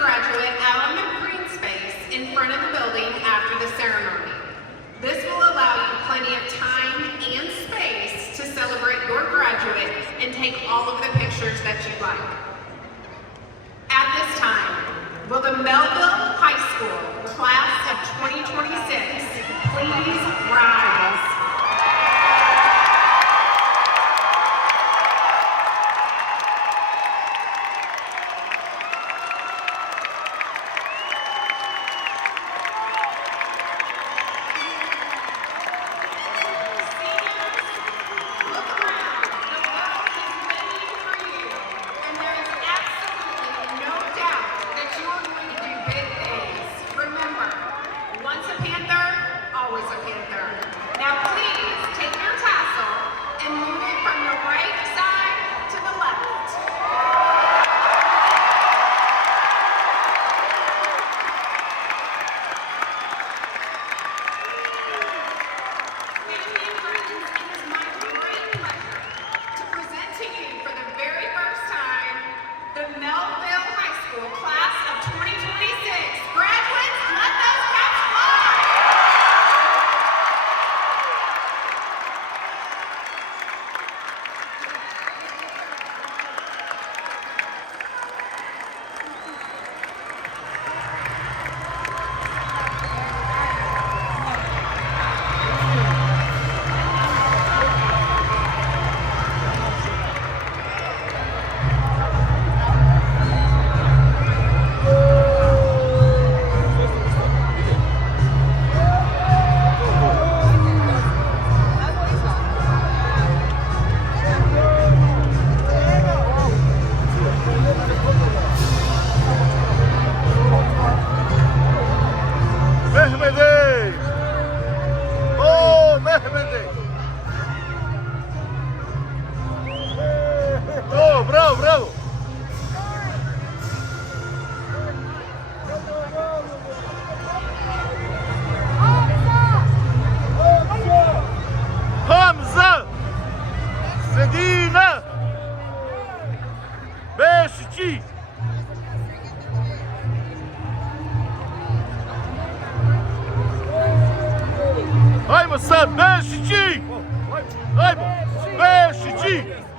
graduate out on the green space in front of the building after the ceremony. This will allow you plenty of time and space to celebrate your graduate and take all of the pictures that you like. At this time, will the Melville High School class of 2026 please rise? Bravo, bravo! Hamza! Sedina! Beşiktaş! Hayır mı sen? Beşiktaş! Hayır mı? Beşiktaş!